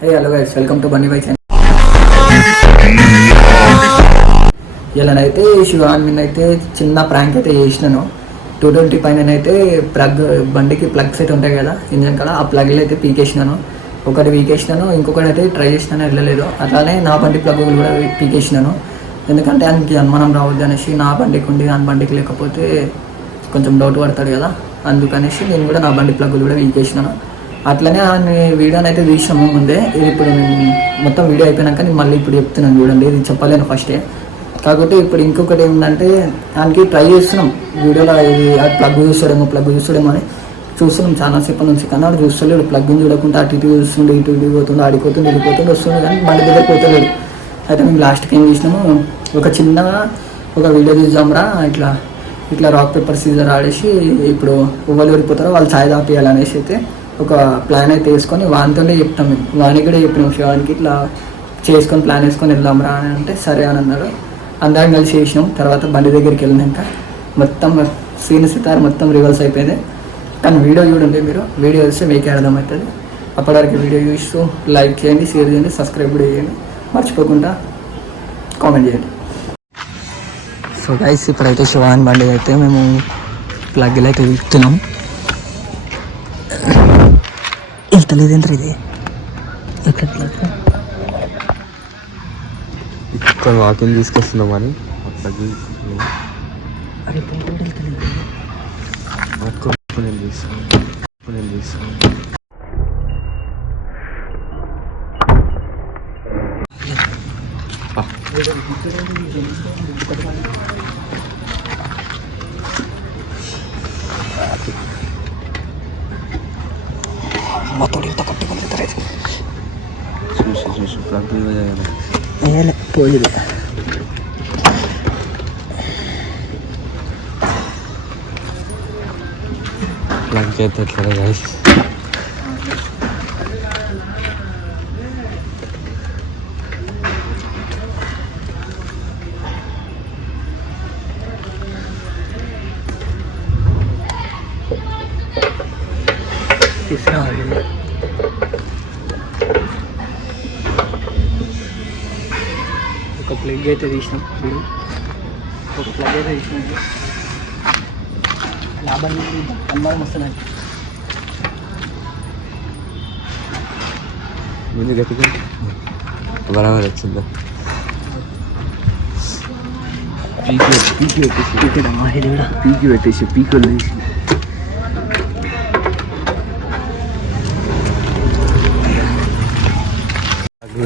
Hello guys, welcome to Bunny by channel. ఇలానైతే శివాన్ మీద అయితే చిన్న ప్రాంక్ అయితే చేసినాను. 220 పైన అయితే బండికి ప్లగ్ సెట్ ఉంటాయి కదా ఇంజన్ కాడ, ఆ ప్లగ్లు అయితే పీకేసినాను. ఒకటి పీకేసినాను, ఇంకొకటి అయితే ట్రై చేసినాను, వెళ్ళలేదు. అట్లానే నా బండి ప్లగ్ కూడా పీకేసినాను. ఎందుకంటే ఆయనకి అనుమానం రావద్దు అనేసి, నా బండికి ఉండి ఆయన బండికి లేకపోతే కొంచెం డౌట్ పడతాడు కదా, అందుకనేసి నేను కూడా నా బండి ప్లగ్లు కూడా పీకేసినాను. అట్లనే ఆయన వీడియోని అయితే తీసినాము ముందే. ఇది ఇప్పుడు మొత్తం వీడియో అయిపోయినాక నేను మళ్ళీ ఇప్పుడు చెప్తున్నాను చూడండి. ఇది చెప్పలేను ఫస్టే, కాకపోతే ఇప్పుడు ఇంకొకటి ఏంటంటే దానికి ట్రై చేస్తున్నాం వీడియోలో. ఇది ప్లగ్ చూస్తాడేమో అని చూస్తున్నాం చాలా సేపు నుంచి. కానీ వాడు చూస్తలేడు, ప్లగ్ని చూడకుండా అటు ఇటు చూస్తుండే, ఇటు ఇటు పోతుండే, ఆడిపోతుండే, వెళ్ళిపోతుండే, వస్తుండే, కానీ బండి దగ్గర పోతలేడు. అయితే మేము లాస్ట్కి ఏం చేసినాము, ఒక వీడియో తీద్దాంరా, ఇట్లా రాక్ పేపర్ సీజర్ ఆడేసి ఇప్పుడు ఎవరు వెళ్ళిపోతారో వాళ్ళు ఛాయ్ తాపియాలనేసి అయితే ఒక ప్లాన్ అయితే వేసుకొని వానితోనే చెప్తాం. మేము వానికి కూడా చెప్పినాం, శివానికి ఇట్లా చేసుకొని ప్లాన్ వేసుకొని వెళ్దాంరా అని అంటే సరే అని అన్నారు. అందరం కలిసి చేసినాం. తర్వాత బండి దగ్గరికి వెళ్ళినాక మొత్తం సితార్ మొత్తం రివర్స్ అయిపోయింది. కానీ వీడియో చూడండి, మీరు వీడియో చూస్తే మీకే అర్థమవుతుంది. అప్పటివరకు వీడియో చూస్తూ లైక్ చేయండి, షేర్ చేయండి, సబ్స్క్రైబ్ కూడా చేయండి, మర్చిపోకుండా కామెంట్ చేయండి. సో గైస్, ఇప్పుడైతే శివాన్ బండి అయితే మేము ప్లగ్లు అయితే ఇస్తున్నాం. వెళ్తలేదు ఎంత ఇది ఇక్కడ వాకింగ్ తీసుకొస్తున్నాం అని మొత్తం ఇంత కట్టుకుంటారు చూసి పోయింది. ప్లగ్ అయితే ఎట్లా గైస్, ఒక ప్లగ్ అయితే తీసినాం. ఒక ప్లగ్ అయితే తీసినాం. లాభం అందరం వస్తున్నాయి. ముందు గట్టిగా బరాబర్ వచ్చిందా? పీకి పెట్టేసి పీకలు తీసి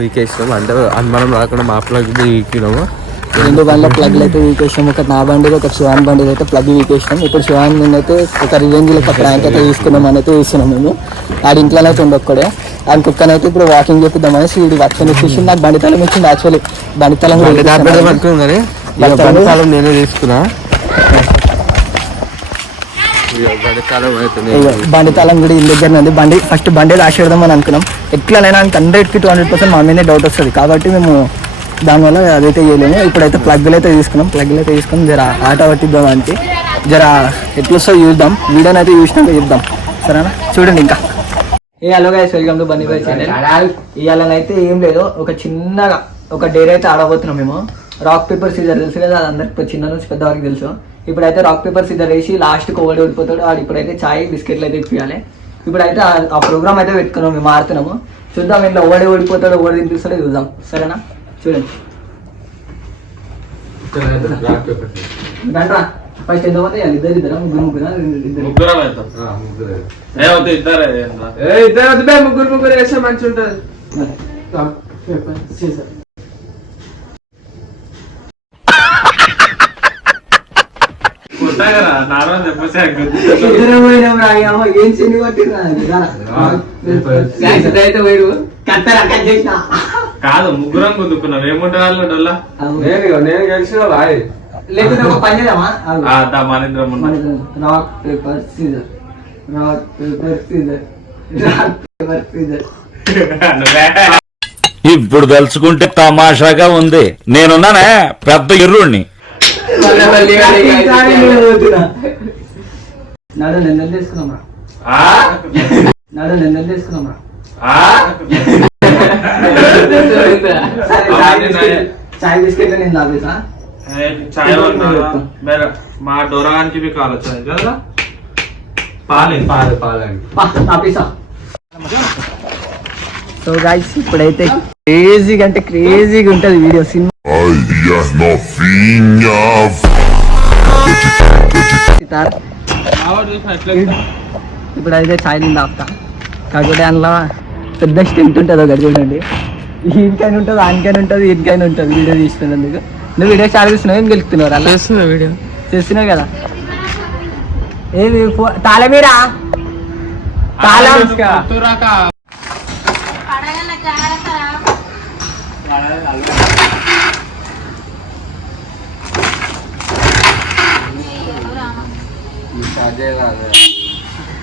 వీకేసినాం. అంటే అనుమానం రాకుండా మా ప్లగ్ వీకినాము. 2 బండ్ల ప్లగ్లు అయితే వీకేసినాం. ఒకటి నా బండిలో, ఒక శివాన్ బండిలో అయితే ప్లగ్ వీకేసినాం. ఇప్పుడు శివాన్ అయితే ఒక రివెంజ్ లెక్క ప్రాంక్ అయితే తీసుకున్నాం అని అయితే చూస్తున్నాం మేము. ఆడి ఇంట్లోనే అయితే ఉండొక్కడే. ఆయన కుక్కనైతే ఇప్పుడు వాకింగ్ చేపిద్దామనేసి వీడి వచ్చని చూసి నాకు బండి తలం ఇచ్చింది. యాక్చువల్లీ బండి తలం నేనే తీసుకున్నా. బండి తాళం కూడా ఇంటి దగ్గర ఉంది. ఫస్ట్ బండి రాసేద్దామని అనుకున్నాం. ఎట్లనైనా 100కి 200% మా మీదే డౌట్ వస్తుంది కాబట్టి మేము దానివల్ల అదైతే చేయలేము. ఇప్పుడైతే ప్లగ్లు అయితే తీసుకుని జర ఆట పట్టిద్దామంటే జర ఎట్లా వస్తుందో చూద్దాం. వీడియోని అయితే చూసినాక చెప్దాం, సరేనా? చూడండి. ఇంకా hello guys, welcome to Bunny by channel. ఇవాళనైతే ఏం లేదు, ఒక చిన్నగా ఒక డేర్ అయితే ఆడబోతున్నాం మేము. రాక్ పేపర్ సీజర్ తెలుసు కదా, అది అందరికి చిన్న నుంచి పెద్ద వరకు తెలుసు. ఇప్పుడైతే రాక్ పేపర్ సీజర్ వేసి లాస్ట్కి ఓడి ఓడిపోతాడు ఆడు. ఇప్పుడైతే చాయ్ బిస్కెట్లు అయితే ఇప్పించాలి. ఇప్పుడైతే ఆ ప్రోగ్రామ్ అయితే పెట్టుకున్నాం, మేము ఆడుతున్నాము. చూద్దాం ఇంట్లో ఓడిపోతాడు, తినిపిస్తాడో చూద్దాం, సరేనా? చూడండి. ఫస్ట్ ఎంతమంది? ఇద్దరు ముగ్గురు వేస్తే మంచి ఉంటుంది. ఏం చిన్ని కాదు, ముగ్గురం గుద్దుకున్నాం. ఏముంటారు నేను గెలిచిన లేకపోతే ఒక పని చేద్దామా? రాక్ పేపర్ సీజర్ ఇప్పుడు తలుచుకుంటే తమాషాగా ఉంది. నేనున్నానే పెద్ద ఎర్రుణ్ణి. నాడు నిన్న తీసుకున్నాం రా. చాయ్ బిస్కెట్ నేను తాగేసా చాయ్ మా డోరాగానికి మీకు ఆలోచన కదా తాపేసా. సో గైస్ ఇప్పుడైతే క్రేజీగా అంటే క్రేజీగా ఉంటుంది వీడియో సినిమా. ఇప్పుడైతే ఛాయ్ నేను తాగుతా. కాకపోతే అందులో పెద్ద స్టెంట్ ఉంటుంది ఒకటి చూడండి. ఈయనకైనా ఉంటుంది, ఆయనకైనా ఉంటుంది, ఈయనకైనా ఉంటుంది. వీడియో తీసుకున్నందుకు నువ్వు వీడియో స్టార్ట్ చేస్తున్నావు, ఏం గెలుపుతున్నావు అలా చేస్తున్నా వీడియో చేస్తున్నావు కదా. ఏది తాళమీరా తాళం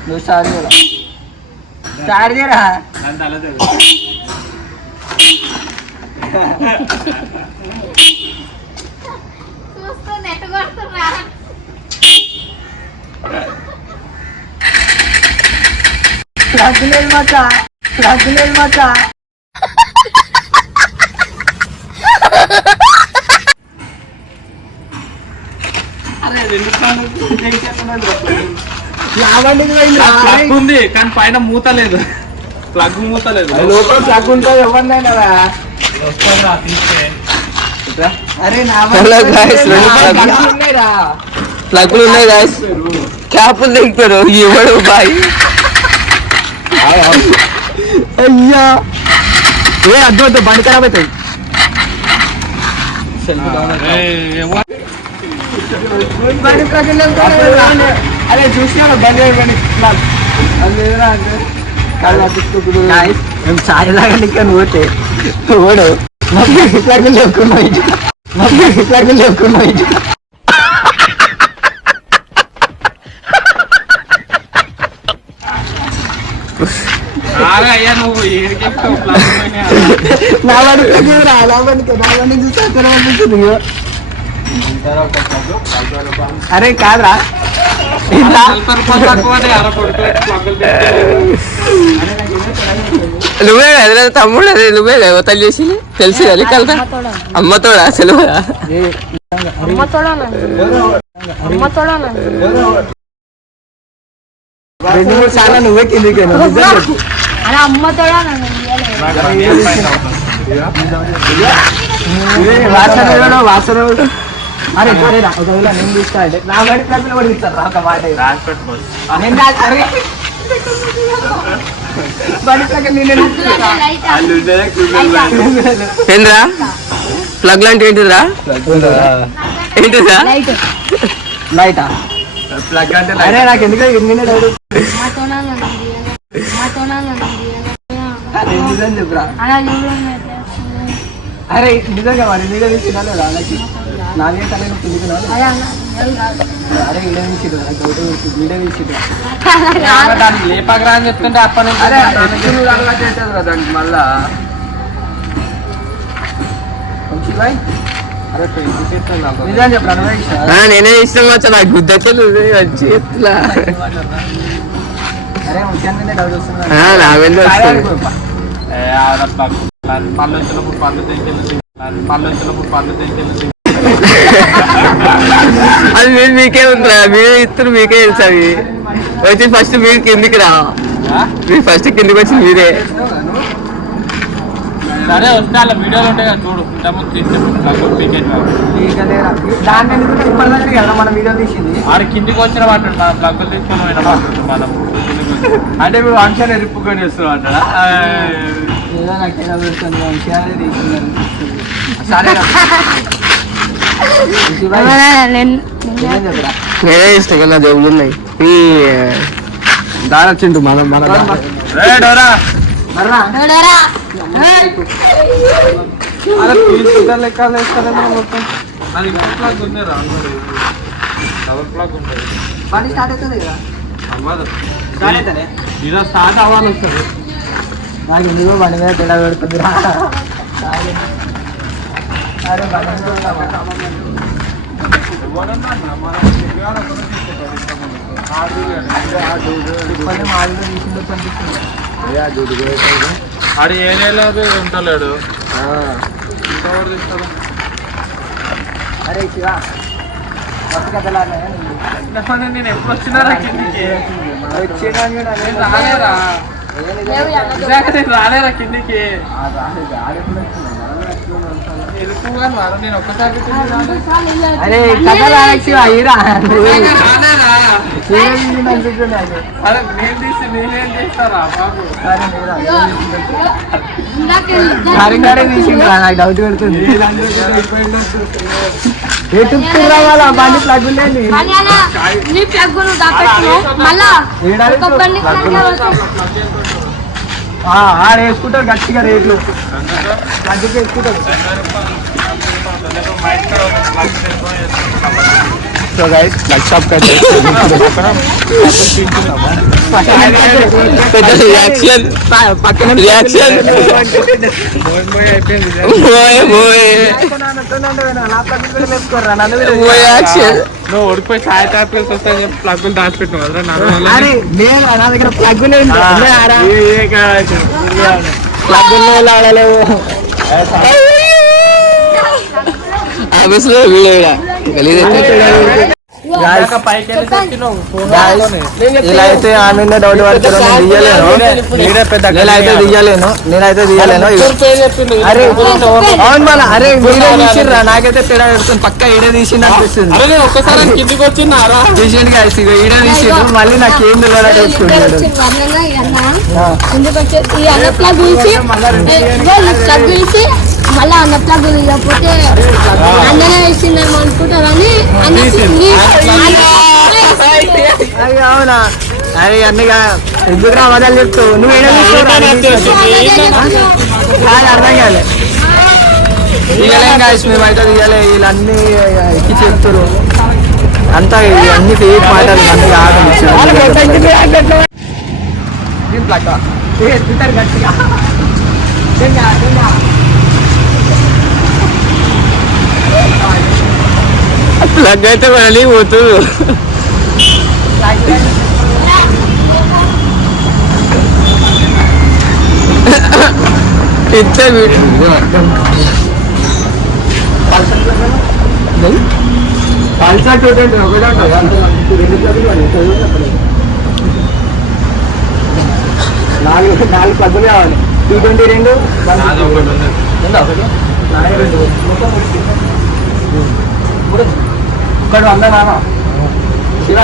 నువ్వు స్టార్ట్ చేయరా స్టార్ట్ చేయరా. లగ్గులేదు మచ్చా, లగ్గులేదు మచ్చా. ఉంది కానీ పైన మూత లేదు, ప్లగ్ మూత లేదు. లోపల ప్లగ్ ఉంటుంది ఎవరినైనా. అరే ప్లగ్లు ఉన్నాయి గాయస్, క్యాపులు దిగుతారు ఎవడు బాయ్. అయ్యా ఏ అద్దు వద్దు బండి ఖరాబ్ అవుతుంది. అదే చూసినా బండి మేము చాయ్ తాగడానికి పోతే ఓడు ప్లగ్లు లేకున్నాయి. అయ్యా నువ్వు నా బండికి రా, నా బండికి చూస్తే అనిపిస్తుంది. అరే కాదురా నువ్వే కదా తమ్ముడు, అదే నువ్వే కదా వతలు చేసి తెలుసు కదా కలతా అమ్మతోడా అసలు రెండు మూడు సార్లు నువ్వే కిందికి వాసన. అరే ఒకవేళ నేను తీస్తా అంటే నా బడి ప్లగ్లు కూడా ఇస్తాను రా, ఒక మాట ఏంద్రా ప్లగ్ లాంటి ఏంటిదిరా ఏంటిదిరా లైటా ప్లగ్ అంటే అరే నాకు ఎందుకు నిజం చెప్పురా. అరే నిజంగా మరి నిజంగా తీసుకున్నాను వాళ్ళకి నాదే తల తిరుగుతున్నాను. అరే వీడియో తీసిడు వీడియో తీసిడు లేపకరా అని చెప్తుంటే అప్పటి నుంచి దానికి మళ్ళా నిజం చెప్పరా నువ్వే. నేనే ఇష్టం వచ్చా నాకు గుద్దలు చేతులా. అరే ముఖ్యంగా డౌట్ వస్తున్నా పళ్ళు వచ్చినప్పుడు పళ్ళు తెంకెళ్ళి అది మీరు మీకే ఉందిరా, మీరు ఇద్దరు మీకే తెలుసు. అవి వచ్చి ఫస్ట్ మీరు కిందికి రా, మీరు ఫస్ట్ కిందికి వచ్చి మీరే. సరే వస్తే అలా వీడియోలు ఉంటాయి కదా చూడు, ఇంతకుముందు దాన్ని కదా మనం వీడియో తీసింది. ఆడ కిందికి వచ్చిన వాటి ప్లగ్గులు తీసుకొని పోయినా మనం అంటే మేము ఫంక్షన్ ఎరుపుకొని వస్తున్నాం అంటారా. ఏదో నాకేదో పెడుతుంది విషయాలే తీసుకున్నాను. సరే నేనే ఇష్టం కదా జబ్బులు ఉన్నాయి ఈ దారచ్చింటు మనం మన లెక్క మొత్తం అది ప్లగ్ ఉంది రా, డబుల్ ప్లగ్ ఉంటుంది. బండి స్టార్ట్ అవుతుంది కదా అవ్వదు, స్టార్ట్ అవుతుంది. ఇలా స్టార్ట్ అవ్వాలి వస్తుంది. నాకు ఎందుకో బండి మీద తెల్ల పెడుతుంది. అరే బండి ఆడు ఏరియాలో ఉంటలేడు, ఇంకెవరు తీస్తారు? అరే శివ కొత్త కథలాగా నేను ఎప్పుడు వచ్చినారా కిందికి? నేను రాలేరా రాలేరా కిందికి? నేను ఒక్కసారి అరే కథలాగా శివ హీరా రాలేరా? అరే నేను తీసి నేనేం చేస్తారా బాబు? గారే తీసిండ్రా నాకు డౌట్ పెడుతుంది రావాలా బండి ప్లగ్ ఉండేది ఆడ వేసుకుంటారు గట్టిగా రేట్లు ప్లగ్కి వేసుకుంటారు. సో గైస్ ప్లగ్ షాప్ కట్టే పక్కన రియాక్షన్ నువ్వు ఓడిపోయి ఛాయ్ టాపిల్స్ వస్తాయని చెప్పి ప్లగ్గులు దాచిపెట్టినావు కదరా అరే లేదు నా దగ్గర ప్లగ్ ప్లగ్ ఆడలేవు ఆఫీస్లో వీడియో ఇలా అయితే ఆమె డౌట్ పడతారు నేనైతే తీయలేను అరే అవును మళ్ళీ అరే వీడియో తీసిర్రా నాకైతే తేడా పెడుతుంది పక్క ఈడే తీసిండు అనిపిస్తుంది ఒక్కసారి కిందికి వచ్చినారా తీసిండు కాదు ఈడే తీసిండు మళ్ళీ నాకు ఏం తెలియదు వేసుకుంటాడు మళ్ళా అన్న ప్లగ్ లేకపోతే అన్ననే వేసిందేమో అనుకుంటారని అవునా అరే అన్నగా ఎందుకు రా వదాలు చెప్తావు నువ్వు అర్థం కాలే తీయలేం కాదు మేమైతే తీయలే వీళ్ళన్నీ ఎక్కి చెప్తారు అంతా అన్ని ఫేక్ మాటలు అన్ని గట్టిగా ప్లగ్ అయితే మళ్ళీ పోతుంది ఇంతే పల్సా చూడండి ఒకటే నాలుగు ప్లగ్గులు కావాలి 222 ఒకటి 100 నానా శివ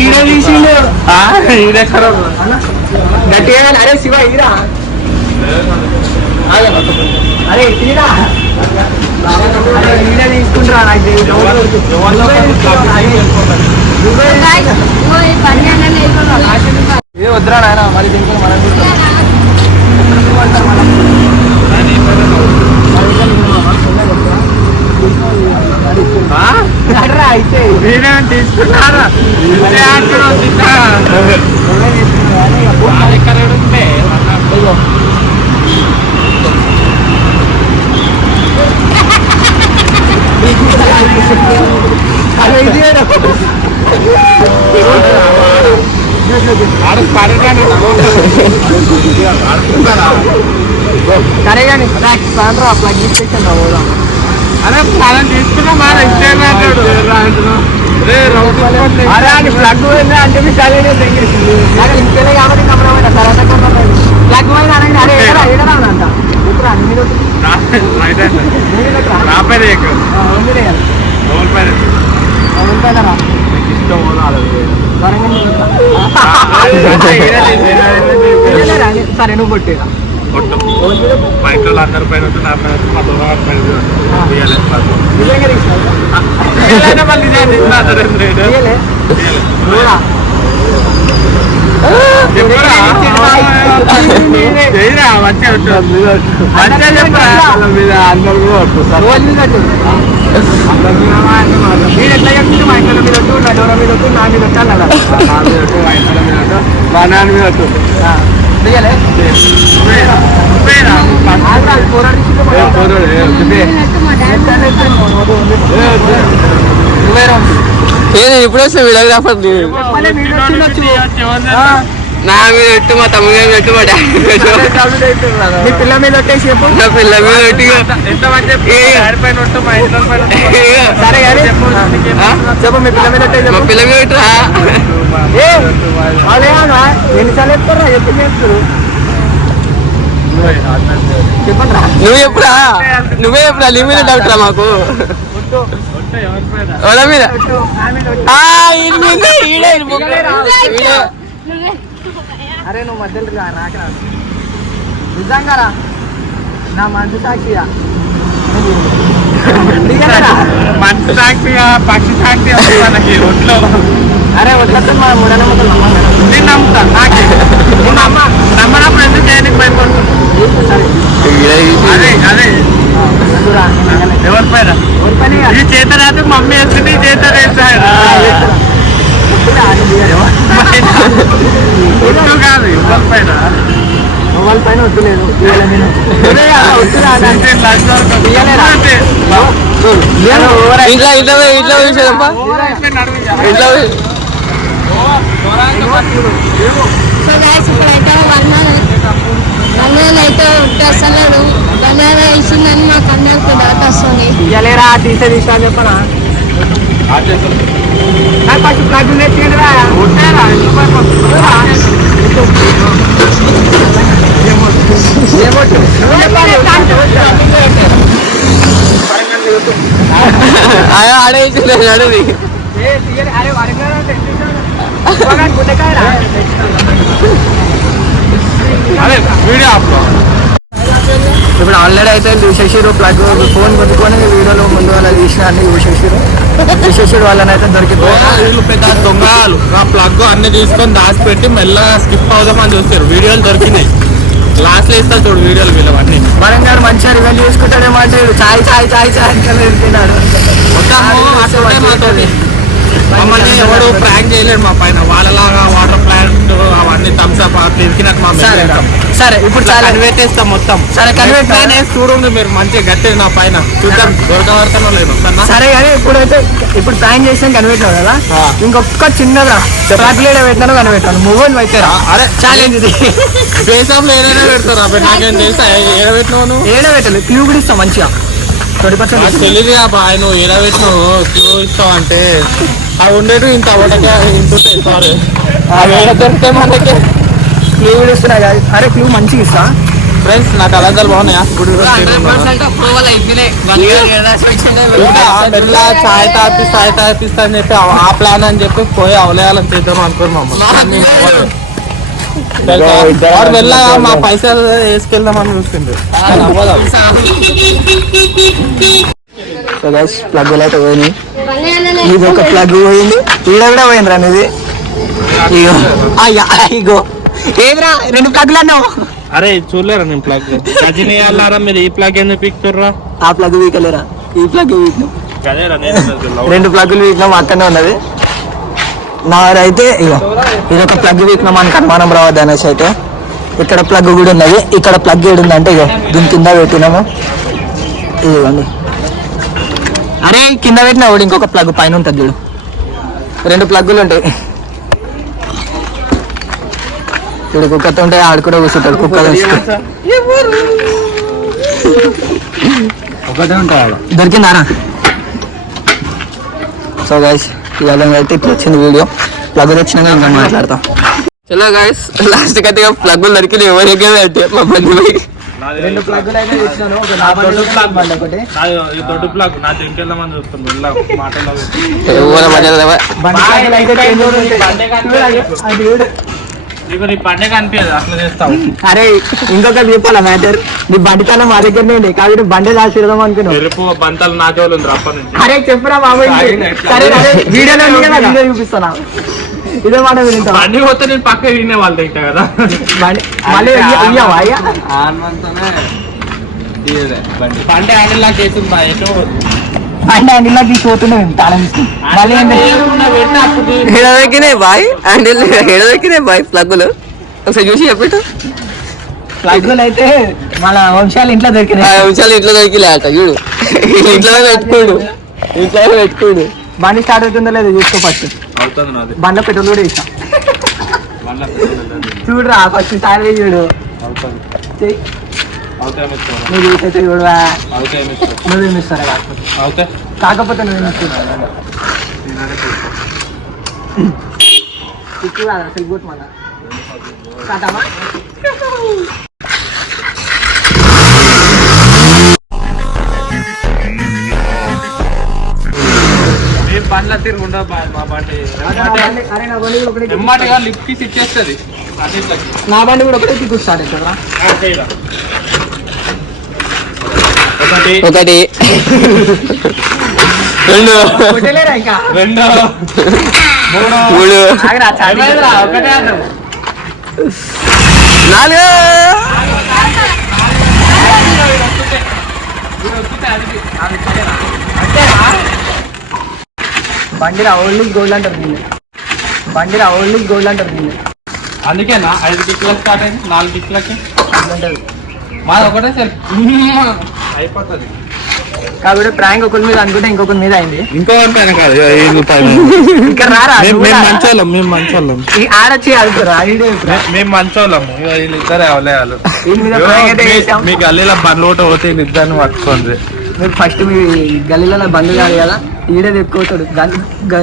ఈడే తీసిండు గట్టిగా అరే శివ ఈరా అరే తీరా ఈడే తీసుకుంటారా ఏ వద్దురా నాయన మరి దీంట్లో మనం అయితే తీసుకున్నారా సరే కానీ ప్లగ్ ఇన్స్పెక్షన్ పోదాం అరే మనం తీసుకున్నాం మన అరే ప్లగ్ పోయిందా అంటే మీ సరే నాకు ఇంతలే కాబట్టి కమరమైన సరే ప్లగ్ పోయింది అనండి అరే ఏడంట సరే నువ్వు కొట్టేదా బయట అందరి పైన నా పైన మా దూరం పైన ఎట్లా చెప్తుంది మా ఇంట్లో మీద నా డోర మీద నా మీద మా నాన్న మీద తీయలే ఏది ఇప్పుడు వస్తే వీడియోగ్రాఫర్ నా మీద పెట్టు, మా తమ్ముడి మీద పెట్టు, మా డాడీ పెట్టు. నీ పిల్ల మీద వచ్చేసి చెప్పు. నా పిల్ల మీద పెట్టి ఎంత మంది పైన ఉంటూ మా ఇంట్లో పైన సరే కానీ చెప్పు మీ పిల్ల మీద వచ్చేసి మా చెప్పు. పిల్ల మీద పెట్టురా. ఎన్నిసార్లు చెప్తారా ఎప్పుడు చెప్తారు చెప్పండి రా. నువ్వు చెప్పురా, నువ్వే చెప్పురా. నీ మీద డౌట్ రా మాకు. ఎవరి మీద? ఈయన మీద, ఈడే, ఈయన ముగ్గురే రా. ఈడే. అరే నువ్వు మధ్యలో రాకరా నిజంగా రా నా మనసు సాక్షిగా మంచి సాక్షిగా పక్షి సాక్షి మనకి ఒంట్లో అరే వడ్లతో మా మూఢనమ్మకం నమ్మం కదా. నేను నమ్ముతా నాకే నువ్వు నమ్మనప్పుడు ఎందుకు చేయడానికి భయపడుతున్నావు? అదే అదే ఎవరి పైన ఈ చేత రాత్రి మమ్మీ వేస్తుంది, ఈ చేత వేస్తాడు ఒట్టు కాదు ఎవరి పైన వాళ్ళ పైన వద్దులేదు ఇంట్లో ఇంట్లో ఇంట్లో చూసాడప్పా. ఇంట్లో సో గైస్ ఇప్పుడైతే వన్నాను అయితే ఉంటేస్తలేడు. బనానా వేసిందని మా కన్నకు డౌట్ వస్తుంది. ఇయ్యలేరా తీసా అని చెప్పనా నాకు ఫస్ట్ ప్లగ్ తెచ్చిందిరా ఆడే అడవి. అరే అదే వీడియో ఇప్పుడు ఆల్రెడీ అయితే చూసేసారు ప్లగ్ ఫోన్ కొనుక్కొని వీడియోలో ముందు వాళ్ళ తీసిన అన్ని చూసేసారు వాళ్ళని అయితే దొరికిపోయి వీళ్ళు పెద్ద దొంగలు ఆ ప్లగ్ అన్ని తీసుకొని దాచిపెట్టి మెల్లగా స్కిప్ అవుదామని చూస్తారు. వీడియోలు దొరికినాయి, లాస్ట్ లో ఇస్తా చూడు వీడియోలు వీళ్ళవన్నీ. వరం గారు మంచిగా రివెంజ్ చేసుకుంటాడేమో అంటే చాయ్ చాయ్ చాయ్ చాయ్ అని వెళ్తున్నాడు. మమ్మల్ని ఎవడు ప్రాంక్ చేయలేడు మా పైన. వాళ్ళలాగా వాటర్ ప్లాంట్ అవన్నీ థమ్స్ అప్ అట్లా ఇరికినట్టు మా సరే ఇప్పుడు చాలా కన్వేటేస్తాం మొత్తం. సరే కన్వేట్ ప్లాన్ వేసి చూడండి మీరు, మంచిగా గట్టేది నా పైన చూద్దాం దొరకబడతానో లేదు. సరే కానీ ఇప్పుడు ప్లాన్ చేసాం కనిపెట్టావు కదా. ఇంకొక చిన్నగా ప్లాగ్లేడే పెట్టినాను కనిపెట్టాను. మొబైల్ పెట్టారా? అరే ఛాలెంజ్ ఇది. ఫేస్ ఆఫ్ లో ఏదైనా పెడతారు అప్పుడు నాకేం తెలుసా ఏడబెట్టినావు నువ్వు? ఏడబెట్టాలి క్లూ కూడా ఇస్తాం మంచిగా 20% నాకు తెలియదు బాయ్, నువ్వు ఏడబెట్టినావు క్యూ ఇస్తావు అంటే అవి ఉండేటు ఇంత ఒకటగా ఇంత సారీ అవి ఏడ దొరికితే మనకి క్లూ కూడా ఇస్తున్నా కాదు. అరే క్లూ మంచిగా ఇస్తా ఫ్రెండ్స్. నాకు అలంకాలు బాగున్నాయా? మెల్ల చాయ్ తాపిస్తా అని చెప్పి ఆ ప్లాన్ అని చెప్పి పోయి అవలేయాలని చేద్దాం అనుకోరు మమ్మల్ని. మెల్ల మా పైసలు వేసుకెళ్దామని చూస్తుంది. ప్లగ్ అయితే పోయినాయి. బనానా ఇది ఒక ప్లగ్ పోయింది, ఈడ కూడా పోయింది రా ఇది. ఇగో అయ్యా ఇగో ఏదిరా 2 ప్లగ్లు అన్నావు. అరే చూడలేరా నేను ప్లగ్ రజనీ అల్లారా మీరు ఈ ప్లగ్ ఎందుకు పిక్తుర్రా? ఆ ప్లగ్ వీకలేరా, ఈ ప్లగ్ వీకినాం. 2 ప్లగ్లు వీకినాం, అక్కడనే ఉన్నది. నాదైతే ఇగో ఇదొక ప్లగ్ వీకినాం మనకు అనుమానం రావద్దు అనేసి అయితే ఇక్కడ ప్లగ్ కూడా ఉన్నది. ఇక్కడ ప్లగ్ ఏడుందంటే ఇగో దీని కింద పెట్టినాము. ఇదిగోండి. అరే కింద పెట్టినా కూడా ఇంకొక ప్లగ్ పైన ఉంటుంది చూడు. 2 ప్లగ్గులు ఉంటాయి. ఇప్పుడు కుక్కతో ఉంటే ఆడు కూడా కూర్చుంటాడు. కుక్క దొరికిందారా? సో గైస్ ఇవాళ అయితే ఇప్పుడు వచ్చింది వీడియో. ప్లగ్ తెచ్చినాక ఇంకా మాట్లాడతాం. చలో గైస్ లాస్ట్ అయితే ప్లగ్గులు దొరికి ఎవరి అంటే మా బండి పోయి 2 ప్లగ్గులు అయితే తెచ్చినాను. దొడ్డు ప్లగ్ నా ఇంకెళ్దామని చూస్తాను మాటలు. నీకు నీ పండుగ అనిపించదు అట్లా చేస్తావు. అరే ఇంకొకటి చెప్పాలా మ్యాటర్, నీ బండి తన మా దగ్గరనే ఉండే కాబట్టి బండి దాచి పెడదాం అనుకున్నావు. ఎరుపు బంతాలు నా జోలు ఉంది అప్పటి నుంచి. అరే చెప్పురా బాబు. సరే వీడియోలో వీడియో చూపిస్తాను. ఇదే మాట వింటా. బండి పోతే నేను పక్క వినే వాళ్ళు తింటా కదా. మళ్ళీ అయ్యావా అయ్యా బండి హ్యాండిల్ లాక్ చేసింది బా ఎటు అంటే అందులో తీసుకుపోతున్నావు తాళం మళ్ళీ ఎడదొక్కినాయి బాయ్ హ్యాండిల్, ఎడదొక్కినాయి బాయ్ ప్లగ్గులు. ఒకసారి చూసి చెప్పేట. ప్లగ్గులు అయితే మన వంశాలు ఇంట్లో దొరికినాయి. వంశాలు ఇంట్లో దొరికిలే అట చూడు. ఇంట్లోనే పెట్టుకోడు. బండి స్టార్ట్ అవుతుందో లేదో చూసుకో ఫస్ట్. అవుతుంది నాది. బండ్లో పెట్రోల్ కూడా ఇస్తాం. చూడురా ఫస్ట్ సారి చూడు చెయ్. నువ్వు చూసైతే చూడవా నువ్వేమి ఇస్తారా కాకపోతే నువ్వేమి ఇస్తున్నావు అసలు గుట్ మళ్ళా కాటామా బండ్ల తిరుగుండా మా బండి అరే నా బండి కూడా ఒకటే ఎమ్మాటగా లిఫ్ట్ కి ఇచ్చేస్తుంది నా బండి కూడా ఒకటే టికెట్ స్టార్ట్ అవుతుందా ఒకటి రెండు ఒకటేలేరా ఇంకా రెండు మూడు ఆగరా, చదివేదిరా, ఒకటే అన్నావు. నాలుగు బండిరా ఓన్లీ గోల్డ్ అంటారు దీన్ని బండిరా ఓన్లీ గోల్డ్ అంటారు దీన్ని అందుకేనా 5 కిక్లకు స్టార్ట్ అయింది 4 కిక్లకి అట్లుంటది మాది ఒకటే సార్ అయిపోతుంది కాబట్టి ప్రాంక్ ఒకరి మీద అనుకుంటే ఇంకొకరి మీద అయింది ఇంకో పైన కాదు ఇంకా రారా నువ్వు మేము రారా? మంచోళ్ళం మేము మంచోళ్ళం ఈ ఆడొచ్చి ఆడుకోరా మేము మంచోళ్ళము వీళ్ళిద్దరే అవలేయాలు వీళ్ళ మీద prank అయితే చేసాం. మీ గల్లీలో బండ్లు ఒకటి పోతే వీళ్ళిద్దరిని పట్టుకోండి మీరు ఫస్ట్ మీ గల్లీలలో బండ్లు కాదు కదా ఈడే తెప్పుకోతాడు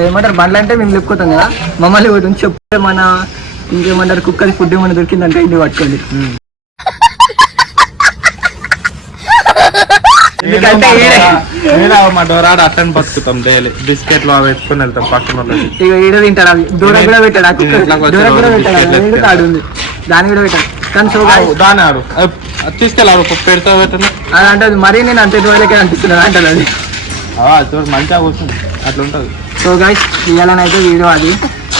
ఏమంటారు బండ్లు అంటే మేము తెప్పుకోతాం కదా మమ్మల్ని ఒకటి చెప్తే మన ఇంకేమంటారు కుక్కది ఫుడ్ ఏమైనా దొరికిందంటే ఇది పట్టుకోండి ఎందుకంటే మా డోరాడు అట్టని బతుకుతాం డైలీ బిస్కెట్లు అవి పెట్టుకుని వెళ్తాం పక్కన వాళ్ళకి. ఇక ఈడ తింటాడు అవి దూర కూడా పెట్టాడు ఆ కుక్క ఇట్లా కొంచెం దూర కూడా రోజు పెట్టాడు బిస్కెట్లు అది తాడు ఉంది దాన్ని కూడా పెట్టాడు కానీ సో దాని ఆడు తీసుకెళ్ళాడు పెడతా పెట్టను అది అంటే మరీ నేను అంతే దూరలకే అనిపిస్తున్నాను అంటాను అది చూడు మంచిగా కూర్చుంది అట్లా ఉంటుంది సో గైస్ ఇవ్వాలనైతే వీడియో అది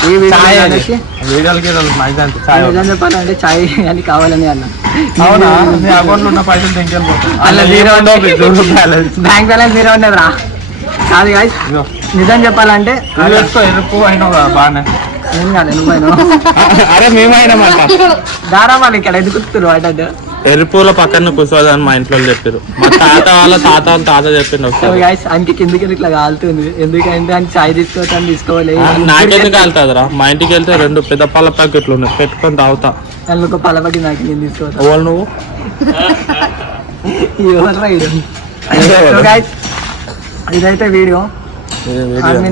ఏ వీడియో అనేసి వీడియోలకి మంచిగా అంతే చాయ్ నిజం చెప్పాలంటే చాయ్ అని కావాలని అన్న అవునా మీ అకౌంట్ లో ఉన్న పైసలు తెంకెళ్ళిపోతాయి అలా జీరో బ్యాంక్ బ్యాలెన్స్ జీరో ఉండదు రా కాదు గైస్ నిజం చెప్పాలంటే ఎరుపు అయినా బాగానే ఏం కాదు నువ్వు అరే మేమైనా మాట దారా వాళ్ళు ఇక్కడ ఎదుగుతున్నారు అంటే ఎరుపుల పక్కన కూర్చోదని మా ఇంట్లో చెప్పారు మా తాత చెప్పిండు సో గైస్ ఆయనకి కిందికి ఇట్లా కాలుతుంది ఎందుకంటే ఆయన చాయ్ తీసుకోవచ్చని తీసుకోవాలి నాకెందుకు కాలుతుందిరా మా ఇంటికి వెళ్తే 2 పెద్ద పళ్ళ ప్యాకెట్లు ఉన్నాయి పెట్టుకొని తాగుతా దాని ఒక పలబడి నాకు నేను తీసుకోవచ్చా ఎవరు నువ్వు సో గైస్ ఇదైతే వీడియో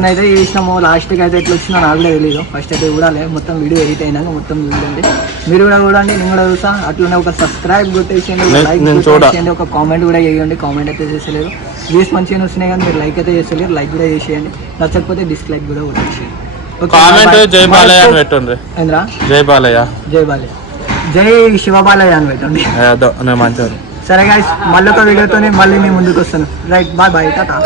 అయితే చేసినాము లాస్ట్కి అయితే ఎట్లా వచ్చినా నాకు కూడా తెలియదు ఫస్ట్ అయితే చూడాలి మొత్తం వీడియో ఎడిట్ అయినాక మొత్తం చూడండి మీరు కూడా చూడండి నేను కూడా చూసా అట్లనే ఒక సబ్స్క్రైబ్ కొట్టేసేయండి ఒక లైక్ కొట్టేసేయండి ఒక కామెంట్ కూడా చేయండి కామెంట్ అయితే చేసలేరు వ్యూస్ మంచిగా వస్తున్నాయి కానీ మీరు లైక్ అయితే చేసలేరు లైక్ కూడా చేసేయండి నచ్చకపోతే డిస్లైక్ కూడా కొట్టేసేయండి కామెంట్ జై బాలయ్య అని పెట్టండి ఏంద్రా జై బాలయ్య జై బాలయ్య జై శివబాలయ్య అని పెట్టండి అదో నేను మంచిగా సరే గైస్ మళ్ళీ ఒక వీడియోతో మళ్ళీ నేను ముందుకు వస్తాను రైట్ బాయ్ బాయ్ టాటా